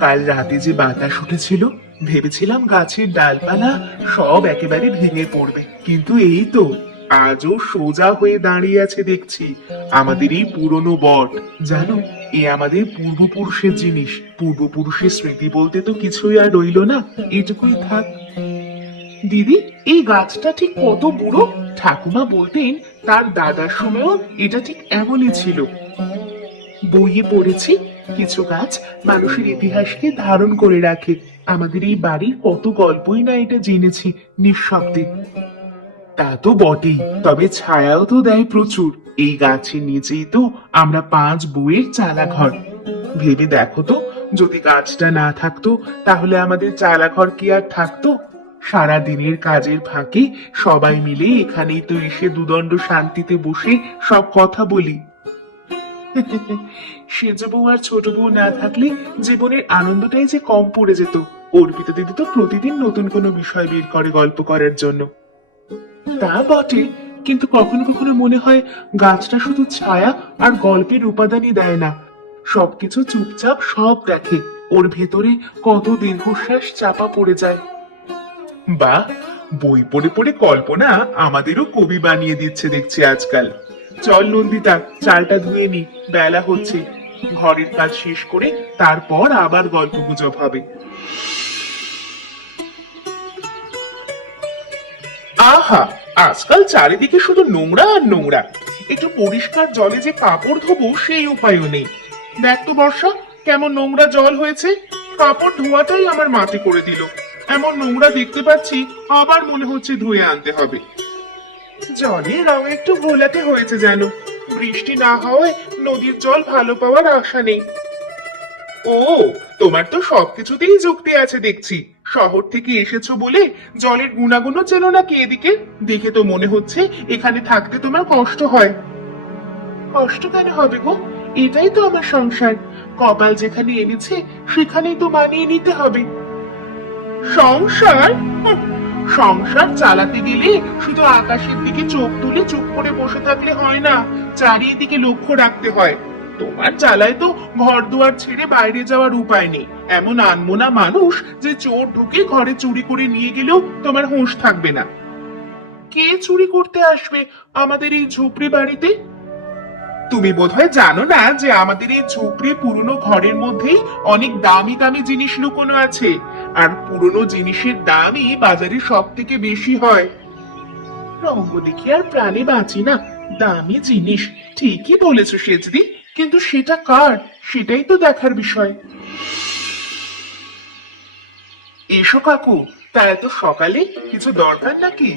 কাল রাতে যে বাতাস উঠেছিল, ভেবেছিলাম গাছের ডালপালা সব একেবারে ভেঙে পড়বে, কিন্তু এই তো আজও সোজা হয়ে দাঁড়িয়ে আছে দেখছি আমাদের এই পুরনো বট। জানো, এ আমাদের পূর্বপুরুষের জিনিস। পূর্বপুরুষের স্মৃতি বলতে তো কিছুই আর রইলো না, এটুকুই থাক। দিদি, এই গাছটা ঠিক কত বুড়ো? ঠাকুমা বলতেন তার দাদার সময়ও এটা ঠিক এমনই ছিল। বইয়ে পড়েছি, কিছু গাছ মানুষের ইতিহাসকে ধারণ করে রাখে। আমাদের এই বাড়ির কত গল্পই না এটা জেনেছি নিঃশব্দে। তা তো বটেই, তবে ছায়াও তো দেয় প্রচুর। এই গাছের নিচেই তো আমরা 5 বউয়ের চালাঘর। ভেবে দেখো তো, যদি গাছটা না থাকতো তাহলে আমাদের চালাঘর কি আর থাকতো? সারা দিনের কাজের ফাঁকে সবাই মিলে এখানেই তো এসে দুদণ্ড শান্তিতে বসে সব কথা বলি। সেজ বউ আর ছোট বউ না থাকলে জীবনের আনন্দটাই যে কম পড়ে যেত। অর্পিতা দিদি তো প্রতিদিন নতুন কোনো বিষয় বের করে গল্প করার জন্য। তা বটে, কিন্তু কখনো কখনো মনে হয় গাছটা শুধু ছায়া আর গল্পের উপাদানই দেয় না, সবকিছু চুপচাপ সব দেখে। ওর ভেতরে কত দীর্ঘশ্বাস চাপা পড়ে যায়। বা, বই পড়ে পড়ে কল্পনা আমাদেরও কবি বানিয়ে দিচ্ছে দেখছি আজকাল। চল নন্দিতা, চালটা ধুয়ে নি, বেলা হচ্ছে। ঘরের কাজ শেষ করে তারপর আবার গল্প গুজব হবে। আহা, আজকাল চারিদিকে শুধু নোংরা আর নোংরা। একটু পরিষ্কার জলে যে কাপড় ধোবো সেই উপায়ও নেই। দেখ তো বর্ষা, কেমন নোংরা জল হয়েছে। কাপড় ধোয়াটাই আমার মাটি করে দিল। এমন নোংরা দেখতে পাচ্ছি, আবার মনে হচ্ছে ধুয়ে আনতে হবে। জলের রং একটু ঘোলাটে হয়েছে যেন। বৃষ্টি না হওয়ায় নদীর জল ভালো পাওয়ার আশা নেই। ও, তোমার তো সবকিছুতেই যুক্তি আছে দেখছি। শহর থেকে এসেছো বলে জলের গুণাগুণও চেনো নাকি এদিকে? দেখে তো মনে হচ্ছে এখানে থাকতে তোমার কষ্ট হয়। কষ্ট কেন হবে গো? এটাই তো আমার সংসার। কপাল যেখানে এনেছে সেখানেই তো মানিয়ে নিতে হবে। সংসার? হুঁ, সংসার চালাতে গেলে শুধু আকাশের দিকে চোখ তুলে চুপ করে বসে থাকলে হয় না, চারিদিকে লক্ষ্য রাখতে হয়। তোমার জ্বালায় তো ঘর দুয়ার ছেড়ে বাইরে যাওয়ার উপায় নেই। এমন আনমনা মানুষ যে চোর ঢুকে ঘরে চুরি করে নিয়ে গেলেও তোমার হুঁশ থাকবে না। কে চুরি করতে আসবে আমাদের এই ঝুপড়ি বাড়িতে? তুমি বোধহয় জানো না যে আমাদের এই ঝুপড়ি পুরনো ঘরের মধ্যেই অনেক দামি দামি জিনিস লুকোনো আছে। আর পুরনো জিনিসের দামই বাজারে সব থেকে বেশি হয়। রঙ্গ দেখি আর প্রাণে বাঁচি না। দামি জিনিস, ঠিকই বলেছো সেজদি, কিন্তু সেটা কার, সেটাই তো দেখার বিষয়। এসো কাকু, তা এত সকালে কিছু দরকার নাকি?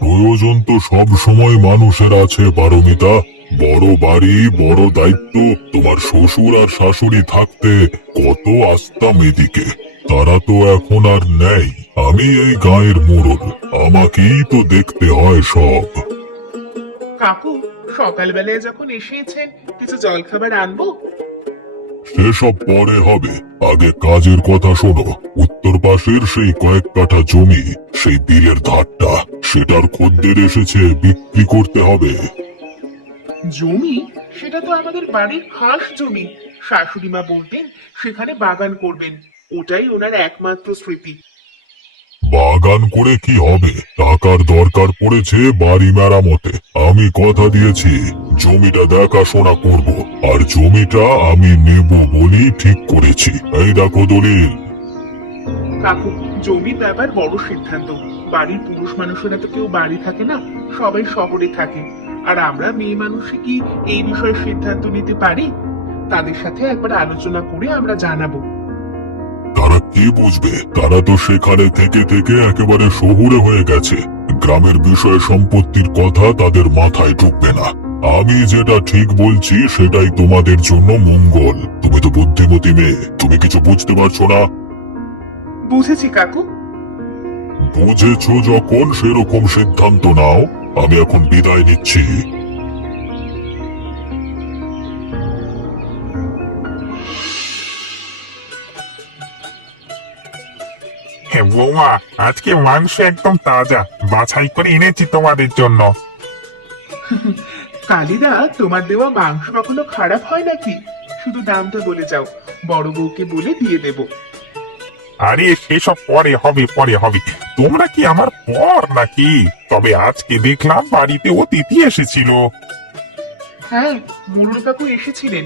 প্রয়োজন তো সব সময় মানুষের আছে পারমিতা। বড় বাড়ি, বড় দায়িত্ব। তোমার শ্বশুর আর শাশুড়ি থাকতে কত আসতাম এদিকে, তারা তো এখন আর নেই। আমি এই গায়ের মোড়ল, আমাকেই তো দেখতে হয় সব। কাকু, সকালবেলায় যখন এসেছেন কিছু জলখাবার আনবো? সেসব পরে হবে, আগে কাজের কথা শোনো। উত্তর পাশের সেই কয়েক কাঠা জমি, সেই বিলের ধারটা, সেটার খদ্দের এসেছে, বিক্রি করতে হবে। জমি? সেটা তো আমাদের বাড়ির খাস জমি। শাশুড়ি মা বলতেন সেখানে বাগান করবেন, ওটাই ওনার একমাত্র স্মৃতি। বাগান করে কি হবে? টাকার দরকার পড়েছে বাড়ি মেরামতে। আমি কথা দিয়েছি জমিটা দেখাশোনা করব, আর জমিটা আমি নেব বলেই ঠিক করেছি। এই দেখো দলিল। কাকু, জমির ব্যাপার বড় সিদ্ধান্ত। বাড়ির পুরুষ মানুষেরা তো কেউ বাড়ি থাকে না, সবাই শহরে থাকে। আর আমরা মেয়ে মানুষে কি এই বিষয়ে সিদ্ধান্ত নিতে পারি? তাদের সাথে একবার আলোচনা করে আমরা জানাবো। তারা কি বুঝবে? তারা তো সেখানে থেকে থেকে একেবারে শহুরে হয়ে গেছে। গ্রামের বিষয় সম্পত্তির কথা তাদের মাথায় ঢুকবে না। আমি যেটা ঠিক বলছি সেটাই তোমাদের জন্য মঙ্গল। তুমি তো বুদ্ধিমতী মেয়ে, তুমি কিছু বুঝতে পারছো না? বুঝেছি কাকু। বুঝেছো যখন, সেরকম সিদ্ধান্ত নাও। আমি এখন বিদায় নিচ্ছি। হ্যাঁ বৌমা, আজকে মাংস একদম তাজা, বাছাই করে এনেছি তোমাদের জন্য। কালিদা, তোমার দেওয়া মাংস কখনো খারাপ হয় নাকি? শুধু দামটা বলে যাও, বড় বউকে বলে দিয়ে দেব। আরে সেসব পরে হবে, পরে হবে। তোমরা কি আমার পর নাকি? তবে আজকে দেখলাম বাড়িতে অতিথি এসেছিল। হ্যাঁ, মোড়ল কাকু এসেছিলেন।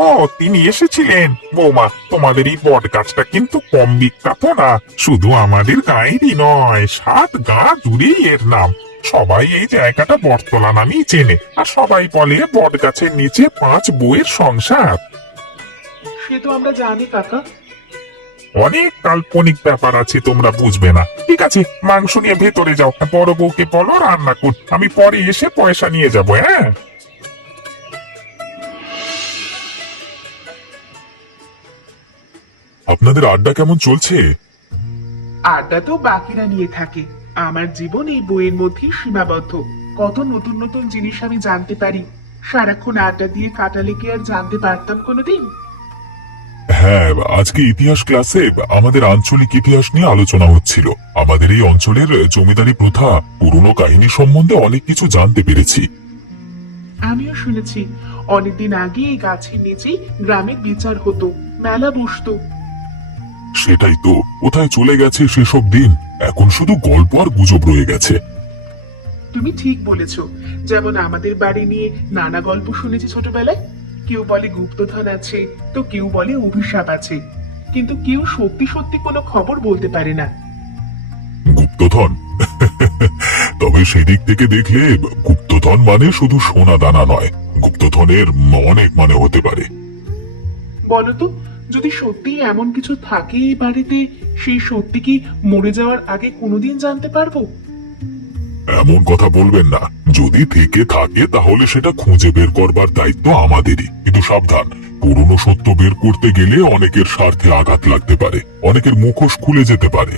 ও, তিনি এসেছিলেন। বৌমা, তোমাদের এই বট গাছটা কিন্তু কম বিখ্যাত না। শুধু আমাদের গায়েরই নয়, 7 গা জুড়েই এর নাম। সবাই এই জায়গাটা বটতলা নামেই চেনে, আর সবাই বলে বট গাছের নিচে 5 বউয়ের সংসার। সে তো আমরা জানি কাকা। অনেক কাল্পনিক ব্যাপার আছে, তোমরা বুঝবে না। ঠিক আছে, মাংস নিয়ে ভেতরে যাও, বড় বউকে বলো রান্না কর। আমি পরে এসে পয়সা নিয়ে যাবো। হ্যাঁ, আপনাদের আড্ডা কেমন চলছে? আড্ডা তো বাকিরা নিয়ে থাকে, আমার জীবন এই বইয়ের মধ্যেই সীমাবদ্ধ। কত নতুন নতুন জিনিস আমি জানতে পারি। সারাক্ষণ আড্ডা দিয়ে কাটালে কি আর জানতে পারতাম কোনোদিন? হ্যাঁ, আজকে ইতিহাস ক্লাসে আমাদের আঞ্চলিক ইতিহাস নিয়ে আলোচনা হচ্ছিল। আমাদের এই অঞ্চলের জমিদারি প্রথা, পুরনো কাহিনী সম্বন্ধে অনেক কিছু জানতে পেরেছি। আমিও শুনেছি অনেকদিন আগে এই গাছের নিচেই গ্রামের বিচার হতো, মেলা বসতো। সেটাই তো, কোথায় চলে গেছে সেসব দিন? এখন শুধু গল্প আর গুজব রয়ে গেছে। তুমি ঠিক বলেছ। যেমন আমাদের বাড়ি নিয়ে নানা গল্প শুনেছি ছোটবেলায়। কেউ বলে গুপ্তধন আছে, তো কেউ বলে অভিশাপ আছে, কিন্তু কেউ সত্যি সত্যি কোনো খবর বলতে পারে না। গুপ্তধন? তবে সেদিক থেকে দেখলে গুপ্তধন মানে শুধু সোনা দানা নয়, গুপ্তধনের অনেক মানে হতে পারে। বলতো, যদি সত্যি এমন কিছু থাকে এই বাড়িতে, সেই সত্যি কি মরে যাওয়ার আগে কোনোদিন জানতে পারবো? এমন কথা বলবেন না। যদি থেকে থাকে তাহলে সেটা খুঁজে বের করবার দায়িত্ব আমাদেরই। কিন্তু সাবধান, পুরনো সত্য বের করতে গেলে অনেকের স্বার্থে আঘাত লাগতে পারে, অনেকের মুখোশ খুলে যেতে পারে।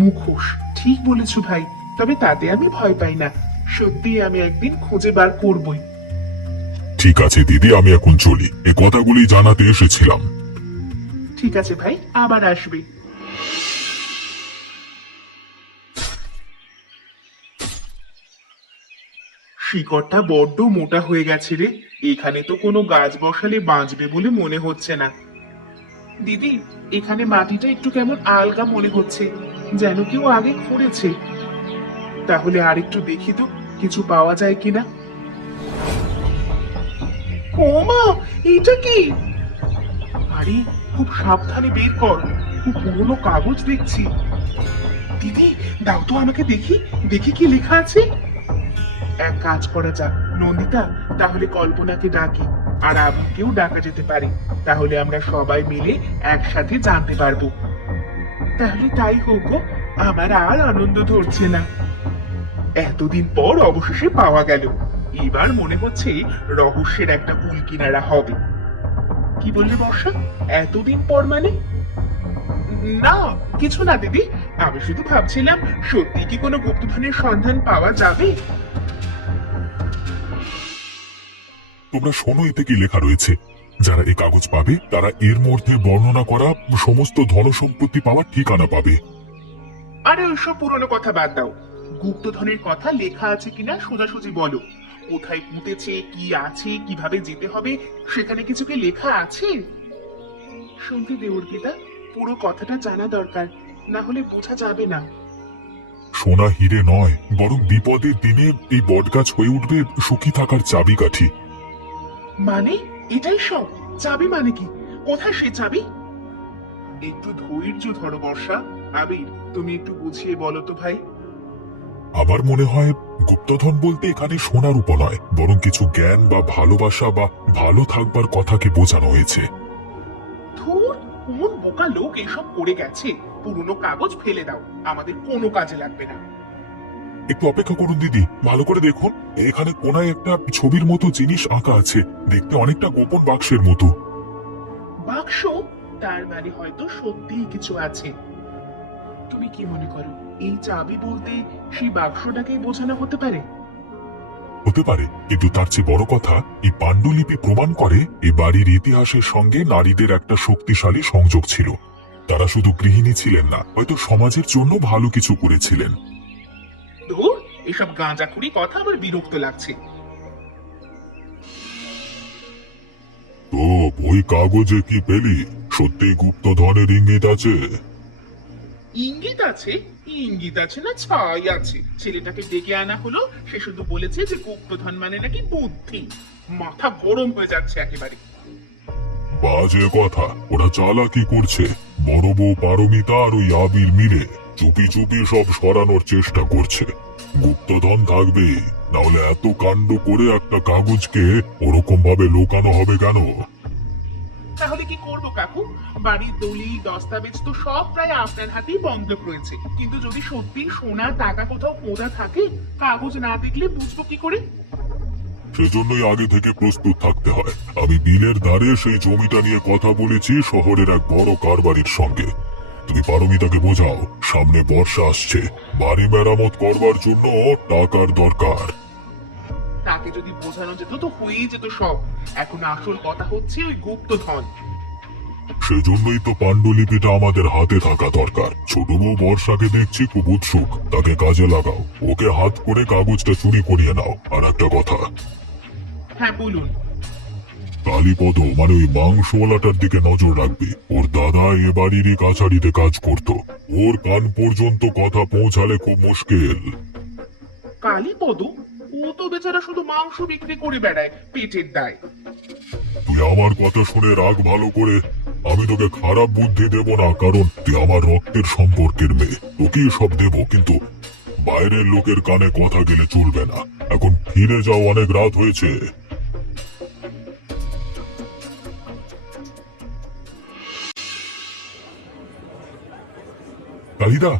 মুখোশ? ঠিক বলেছো ভাই, তবে তাতে আমি ভয় পাই না। সত্যি আমি একদিন খুঁজে বার করবই। ঠিক আছে দিদি, আমি এখন চলি। এই কথাগুলি জানাতে এসেছিলাম। ঠিক আছে ভাই, আবার আসবে। শিকড়টা বড্ড মোটা হয়ে গেছে রে। এখানে তো কোনো গাছ বসালে বাঁচবে বলে মনে হচ্ছে না। দিদি, এখানে মাটিটা একটু কেমন আলগা মনে হচ্ছে, যেন কেউ আগে খুঁড়েছে। তাহলে আরেকটু দেখি তো কিছু পাওয়া যায় কিনা। ও মা, এটা কি? আরে, খুব সাবধানে বের কর, খুব পুরনো কাগজ দেখছি। দিদি, দাও তো আমাকে দেখি, দেখি কি লেখা আছে। এক কাজ করা যাক নন্দিতা, তাহলে কল্পনাকে ডাকি, আর আবিরকেও ডাকা যেতে পারে। তাহলে আমরা সবাই মিলে একসাথে জানতে পারবো। তাহলে তাই হোক গো, আমার আর আনন্দ ধরছে না। এতদিন পর অবশেষে পাওয়া গেল। এবার মনে হচ্ছে রহস্যের একটা কুল কিনারা হবে। কি বললে বর্ষা? এতদিন পর মানে? না, কিছু না দিদি, আমি শুধু ভাবছিলাম সত্যি কি কোনো গুপ্তধনের সন্ধান পাওয়া যাবে। তোমরা শোনো, এতে কি লেখা রয়েছে? যারা এই কাগজ পাবে তারা এর মধ্যে বর্ণনা করা সমস্ত ধনসম্পত্তি পাওয়ার ঠিকানা পাবে। আরে ওইসব পুরনো কথা বাদ দাও। গুপ্তধনের কথা লেখা আছে কিনা সোজাসুজি বলো। কোথায় পুঁতেছে, কি আছে, কিভাবে যেতে হবে, সেখানে কিছু কি লেখা আছে? শুনতে দে অর্পিতা, পুরো কথাটা জানা দরকার, না হলে বোঝা যাবে না। সোনা হিরে নয়, বরং বিপদের দিনে এই বটগাছ হয়ে উঠবে সুখী থাকার চাবিকাঠি। মানে এটাই সব? চাবি মানে কি? কোথায় সে চাবি? একটু ধৈর্য ধরো বর্ষা। আবির, তুমি একটু বুঝিয়ে বলো তো ভাই। আমার মনে হয় গুপ্তধন বলতে এখানে সোনার রূপ নয়, বরং কিছু জ্ঞান বা ভালোবাসা বা ভালো থাকবার কথাকে বোঝানো হয়েছে। ধুর, কোন বোকা লোক এসব করে গেছে। পুরনো কাগজ ফেলে দাও, আমাদের কোনো কাজে লাগবে না। একটু অপেক্ষা করুন দিদি, ভালো করে দেখুন। এখানে কোনায় একটা ছবির মতো জিনিস আঁকা আছে, দেখতে অনেকটা গোপন বাক্সের মতো। বাক্স? তার মানে হয়তো সত্যিই কিছু আছে। তুমি কি মনে করো, এই চাবি বলতে সেই বাক্সটাকেই বোঝানো হতে পারে? হতে পারে, কিন্তু তার চেয়ে বড় কথা, এই পাণ্ডুলিপি প্রমাণ করে এই বাড়ির ইতিহাসের সঙ্গে নারীদের একটা শক্তিশালী সংযোগ ছিল। তারা শুধু গৃহিণী ছিলেন না, হয়তো সমাজের জন্য ভালো কিছু করেছিলেন। ধুর, এসব গাঁজাখুরি কথা আমার বিরক্ত লাগছে। ওই কাগজে কি পেলি? সত্যি গুপ্তধনের ইঙ্গিত আছে? ইঙ্গিত আছে? ইঙ্গিত আছে না ছাই আছে? ছেলেটাকে ডেকে আনা হলো, সে শুধু বলেছে যে গুপ্তধন মানে নাকি বুদ্ধি। মাথা গরম হয়ে যাচ্ছে একেবারে। বাজে কথা। ওরা চালাকি করছে। বড় বউ পারমিতা আর ওই আবির মিলে চুপি চুপি সব সরানোর চেষ্টা করছে। গুপ্তধন থাকবে, নাহলে এত কাণ্ড করে একটা কাগজকে ওরকম ভাবে লুকানো হবে কেন? তাহলে কি করবো কাকু? বাড়ির দলিল দস্তাবেজ তো সব প্রায় আপনার হাতেই বন্ধক রয়েছে, কিন্তু যদি সত্যি সোনা টাকা কোথাও পোঁতা থাকে, কাগজ না দেখলে বুঝবো কি করে? সেজন্যই আগে থেকে প্রস্তুত থাকতে হয়। আমি বিলের ধারে সেই জমিটা নিয়ে কথা বলেছি শহরের এক বড় কারবারির সঙ্গে। তুমি পারমিতাকে বোঝাও, সামনে বর্ষা আসছে, বাড়ি মেরামত করবার জন্য টাকার দরকার। তাকে যদি বোঝানো যেত তো হয়েই যেত সব। এখন আসল কথা হচ্ছে ওই গুপ্তধন। সেজন্যই তো পাণ্ডুলিপিটা আমাদের হাতে থাকা দরকার। ছোট বউ বর্ষাকে দেখছি খুব উৎসুক, তাকে কাজে লাগাও। ওকে হাত করে কাগজটা চুরি করিয়ে নাও। আর একটা কথা, হ্যাঁ বলুন। কালীপদ মানে ওই মাংসওয়ালাটার দিকে নজর রাখবি। ওর দাদা এ বাড়িরই কাছারিতে কাজ করত। ওর কান পর্যন্ত কথা পৌঁছালে খুব মুশকিল। কালীপদ? ও তো বেচারা শুধু মাংস বিক্রি করে বেড়ায় পেটের দায়। তুই আমার কথা শুনে রাগ ভালো করে। আমি তোকে খারাপ বুদ্ধি দেব না, কারণ তুই আমার রক্তের সম্পর্কের মেয়ে। তোকে সব দেব, কিন্তু বাইরের লোকের কানে কথা গেলে চলবে না। এখন ফিরে যাও, অনেক রাত হয়েছে। কালিদা,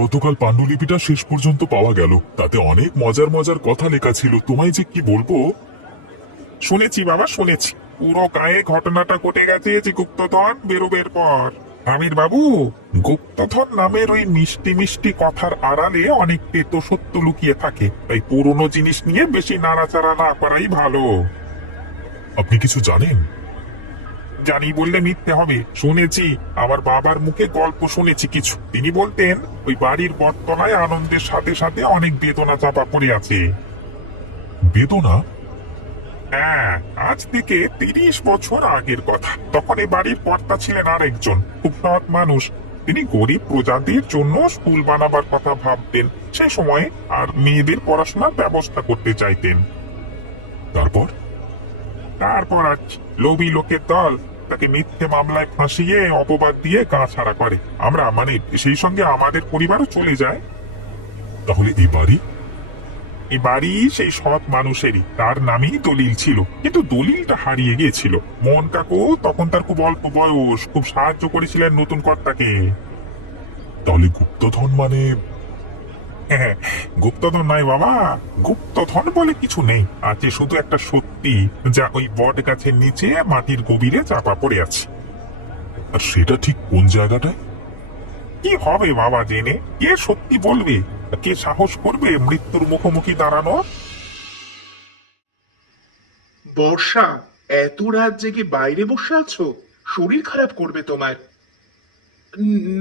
গতকাল পাণ্ডুলিপিটা শেষ পর্যন্ত পাওয়া গেল। তাতে অনেক মজার মজার কথা লেখা ছিল। তোমায় যে কি বলবো। শুনেছি বাবা, শুনেছি। পুরো গায়ে ঘটনাটা ঘটে গেছে যে গুপ্তধন বেরোবের পর। আমির বাবু, গুপ্তধন নামের ওই মিষ্টি মিষ্টি কথার আড়ালে অনেক তেতো সত্য লুকিয়ে থাকে। তাই পুরনো জিনিস নিয়ে বেশি নাড়াচাড়া না করাই ভালো। আপনি কিছু জানেন? জানি বললে মিথ্যে হবে। শুনেছি, আমার বাবার মুখে গল্প শুনেছি কিছু। তিনি বলতেন ওই বাড়ির বটতলায় আনন্দের সাথে সাথে অনেক বেদনা চাপা পড়ে আছে। বেদনা? হ্যাঁ, আজ থেকে 30 বছর আগের কথা। তখন এই বাড়ির কর্তা ছিলেন আরেকজন খুব সৎ মানুষ। তিনি গরিব প্রজাদের জন্য স্কুল বানাবার কথা ভাবতেন সে সময়, আর মেয়েদের পড়াশোনার ব্যবস্থা করতে চাইতেন। তারপর? তারপর আজ লোভী লোকের দল তাকে মিথ্যে মামলায় ফাঁসিয়ে অপবাদ দিয়ে গা ছাড়া করে। আমরা মানে সেই সঙ্গে আমাদের পরিবারও চলে যায়। তাহলে এই বাড়ি? এই বাড়ি সেই সৎ মানুষেরই, তার নামেই দলিল ছিল, কিন্তু দলিলটা হারিয়ে গিয়েছিল। মোহন কাকু তখন তার খুব অল্প বয়স, খুব সাহায্য করেছিলেন নতুন কর্তাকে। তাহলে গুপ্তধন মানে? হ্যাঁ, গুপ্তধন নয় বাবা, গুপ্তধন বলে কিছু নেই। আছে শুধু একটা সত্যি, যা ওই বট গাছের নিচে মাটির গভীরে চাপা পড়ে আছে। আর সেটা ঠিক কোন জায়গাটায়? কি হবে বাবা জেনে? কে সত্যি বলবে? কে সাহস করবে মৃত্যুর মুখোমুখি দাঁড়ানো? বর্ষা, এত রাত জেগে বাইরে বসে আছো? শরীর খারাপ করবে তোমার।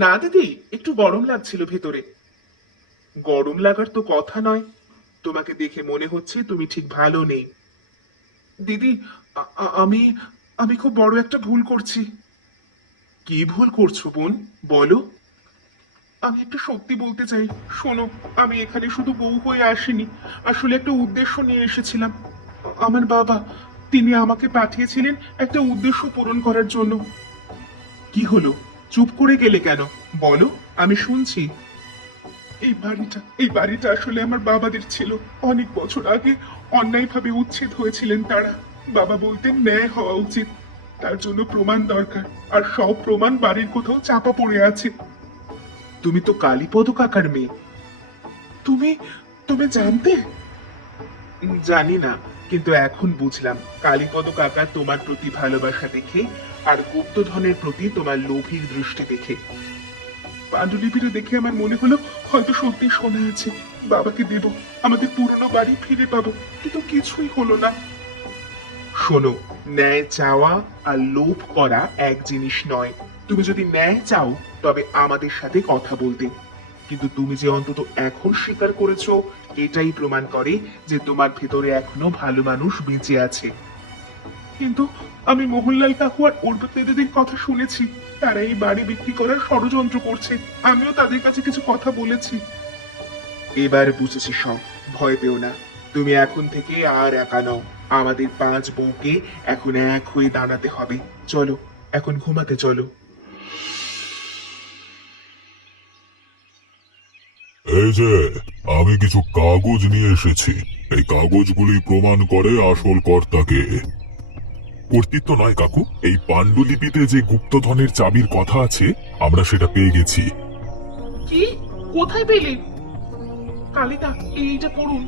না দিদি, একটু গরম লাগছিল ভেতরে। গরম লাগার তো কথা নয়। তোমাকে দেখে মনে হচ্ছে তুমি ঠিক ভালো নেই। দিদি, আমি আমি খুব বড় একটা ভুল করছি। কি ভুল করছো বোন, বলো। আমি একটা সত্যি বলতে চাই। শোনো, আমি এখানে শুধু বউ হয়ে আসিনি, আসলে একটা উদ্দেশ্য নিয়ে এসেছিলাম। আমার বাবা, তিনি আমাকে পাঠিয়েছিলেন একটা উদ্দেশ্য পূরণ করার জন্য। কি হলো, চুপ করে গেলে কেন? বলো, আমি শুনছি। এই বাড়িটা আসলে আমার বাবাদের ছিল। অনেক বছর আগে অন্যায়ভাবে উচ্ছেদ হয়েছিলেন তারা। বাবা বলতেন ন্যায় হওয়া উচিত, তার জন্য প্রমাণ দরকার, আর সব প্রমাণ বাড়ির কোথাও চাপা পড়ে আছে। তুমি তো কালীপদ কাকার মেয়ে। তুমি তুমি জানতে? জানি না, কিন্তু এখন বুঝলাম। কালীপদ কাকা তোমার প্রতি ভালোবাসা দেখে, আর গুপ্তধনের প্রতি তোমার লোভীর দৃষ্টি দেখে। পাণ্ডুলিপিটা দেখে আমার মনে হলো হয়তো সত্যি শোনা আছে। বাবাকে দেব, আমাদের পুরনো বাড়ি ফিরে পাবো, কিন্তু কিছুই হলো না। শোনো, ন্যায় চাওয়া আর লোভ করা এক জিনিস নয়। তুমি যদি ন্যায় চাও তবে আমাদের সাথে কথা বলতে, কিন্তু তুমি যে অন্তত এখন স্বীকার করেছো, এটাই প্রমাণ করে যে তোমার ভেতরে এখনো ভালো মানুষ বেঁচে আছে। কিন্তু আমি মোহনলাল কাকু আর অর্পিতা দিদির কথা শুনেছি, তারা এই বাড়ি বিক্রি করার ষড়যন্ত্র করছে। আমিও তাদের কাছে কিছু কথা বলেছি। এবার বুঝেছি সব, ভয় পেও না। তুমি এখন থেকে আর একা নও, আমাদের 5 বউকে এখন এক হয়ে দাঁড়াতে হবে। চলো, এখন ঘুমাতে চলো। এই যে, আমি কিছু কাগজ নিয়ে এসেছি। এই কাগজগুলি প্রমাণ করে আসল কর্তাকে। কর্তৃত্ব নয় কাকু, এই পাণ্ডুলিপিতে যে গুপ্তধনের চাবির কথা আছে আমরা সেটা পেয়ে গেছি। কি? কোথায় পেলে? কালিদা, এইটা পড়ুন।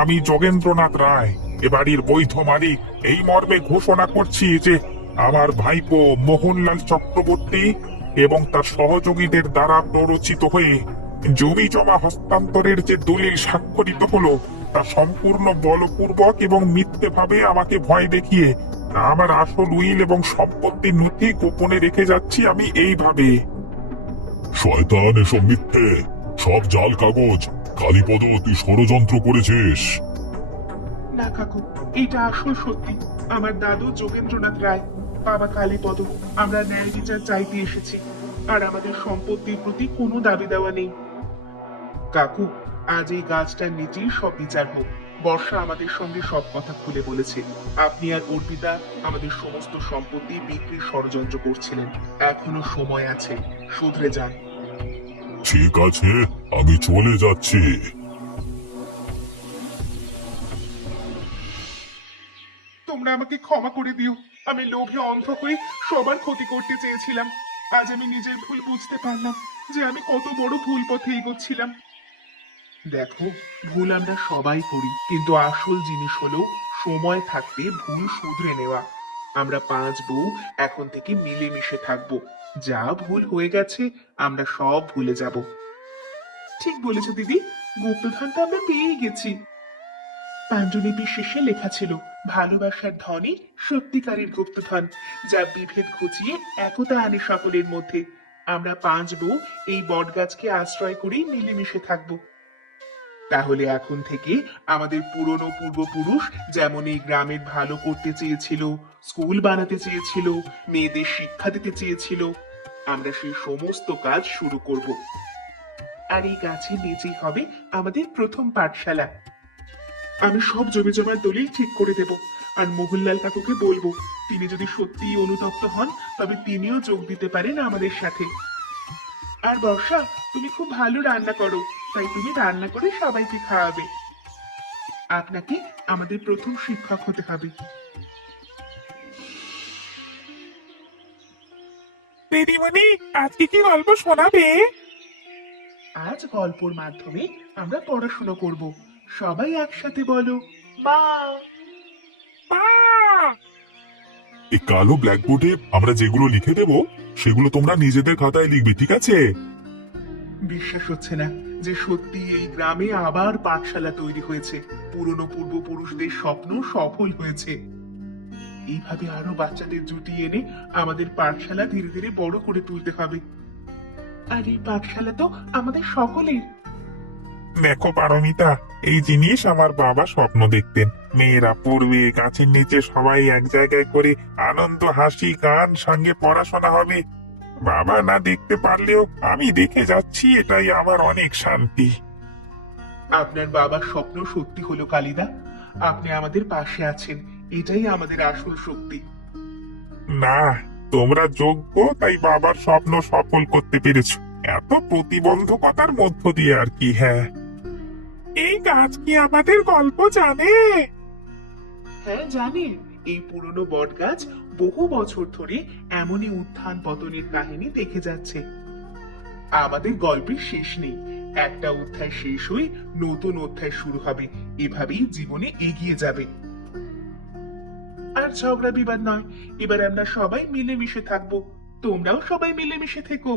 আমি যোগেন্দ্রনাথ রায়, এ বাড়ির বৈধ মালিক, এই মর্মে ঘোষণা করছি যে আমার ভাইপো মোহনলাল চক্রবর্তী এবং তার সহযোগীদের দ্বারা প্ররোচিত হয়ে জমি জমা হস্তান্তরের যে দলিল স্বাক্ষরিত হলো তা সম্পূর্ণ বলপূর্বক এবং মিথ্যেভাবে আমাকে ভয় দেখিয়ে আমার আসল উইল এবং সম্পত্তির নথি গোপনে রেখে যাচ্ছি আমি এইভাবে। শয়তান, এসব মিথ্যে, সব জাল কাগজ। কালীপদ, তুই ষড়যন্ত্র করেছিস। না কাকু, এটা আসল সত্যি। আমার দাদু যোগেন্দ্রনাথ রায়, বাবা কালীপদ, আমরা ন্যায় বিচার চাইতে এসেছি, আর আমাদের সম্পত্তির প্রতি কোনো দাবি দেওয়া নেই। কাকু, আজ এই গাছটার নিচেই সব বিচার হোক। বর্ষা আমাদের সঙ্গে সব কথা খুলে বলেছে। আপনি আর অর্পিতা আমাদের সমস্ত সম্পত্তি বিক্রির ষড়যন্ত্র করছিলেন। এখনো সময় আছে, শুধরে যান। ঠিক আছে, আমি চলে যাচ্ছি। তোমরা আমাকে ক্ষমা করে দিও। আমি লোভে অন্ধ হয়ে সবার ক্ষতি করতে চেয়েছিলাম। আজ আমি নিজের ভুল বুঝতে পারলাম যে আমি কত বড় ভুল পথে এগোচ্ছিলাম। দেখো, ভুল আমরা সবাই করি, কিন্তু আসল জিনিস হলো সময় থাকতে ভুল শুধরে নেওয়া। আমরা 5 বউ এখন থেকে মিলেমিশে থাকবো। যা ভুল হয়ে গেছে আমরা সব ভুলে যাব। ঠিক বলেছো দিদি, গুপ্তধনটা আমরা পেয়েই গেছি। পাণ্ডুলিপির শেষে লেখা ছিল, ভালোবাসার ধনই সত্যিকারের গুপ্তধন, যা বিভেদ ঘুচিয়ে একতা আনে সকলের মধ্যে। আমরা 5 বউ এই বটগাছকে আশ্রয় করেই মিলেমিশে থাকবো। তাহলে এখন থেকে আমাদের পুরনো পূর্বপুরুষ যেমন এই গ্রামের ভালো করতে চেয়েছিল, স্কুল বানাতে চেয়েছিল, মেয়েদের শিক্ষা দিতে চেয়েছিল, আমরা সেই সমস্ত কাজ শুরু করব। আর এই গাছের নিচেই হবে আমাদের প্রথম পাঠশালা। আমি সব জমি জমার দলিল ঠিক করে দেব, আর মোহনলাল কাকুকে বলবো, তিনি যদি সত্যিই অনুতপ্ত হন তবে তিনিও যোগ দিতে পারেন আমাদের সাথে। আর বর্ষা, তুমি খুব ভালো রান্না করো, তাই তুমি রান্না করে সবাইকে খাওয়াবে। আপনাকে আমাদের প্রথম শিক্ষক হতে হবে। দিদিমণি, আজকে কি গল্প শোনাবে? আজ গল্পর মাধ্যমে আমরা পড়াশোনা করব। সবাই একসাথে বলো, মা। মা! এই কালো ব্ল্যাকবোর্ডে আমরা যেগুলো লিখে দেব সেগুলো তোমরা নিজেদের খাতায় লিখবে, ঠিক আছে? বিশ্বাস হচ্ছে না যে সত্যি এই গ্রামে আবার পাঠশালা তৈরি হয়েছে। পুরনো পূর্বপুরুষদের স্বপ্ন সফল হয়েছে। এইভাবে আরো বাচ্চাদের জুটিয়ে এনে আমাদের পাঠশালা ধীরে ধীরে বড় করে তুলতে হবে। আর এই পাঠশালা তো আমাদের সকলের। দেখো পারমিতা, এই জিনিস আমার বাবা স্বপ্ন দেখতেন। মেয়েরা পড়বে, গাছের নিচে সবাই এক জায়গায় করে আনন্দ, হাসি, গান, সঙ্গে পড়াশোনা হবে। বাবা না দেখতে পারলেও আমি দেখে যাচ্ছি, এটাই আমার অনেক শান্তি। আপনার বাবার স্বপ্ন সত্যি হলো কালিদা। আপনি আমাদের পাশে আছেন, এটাই আমাদের আসল শক্তি। না, তোমরা যোগ্য, তাই বাবার স্বপ্ন সফল করতে পেরেছো। এত প্রতিবন্ধকতার মধ্য দিয়ে আর কি। হ্যাঁ, এই গাছ কি আমাদের গল্প জানে? হ্যাঁ, জানি। এই পুরনো বট গাছ বহু বছর ধরে এমনই উত্থান পতনের কাহিনী দেখে যাচ্ছে। আমাদের গল্পের শেষ নেই। একটা অধ্যায় শেষ হয়ে নতুন অধ্যায় শুরু হবে। এভাবেই জীবনে এগিয়ে যাবে। আর ঝগড়া বিবাদ নয়, এবার আমরা সবাই মিলেমিশে থাকবো। তোমরাও সবাই মিলেমিশে থেকো।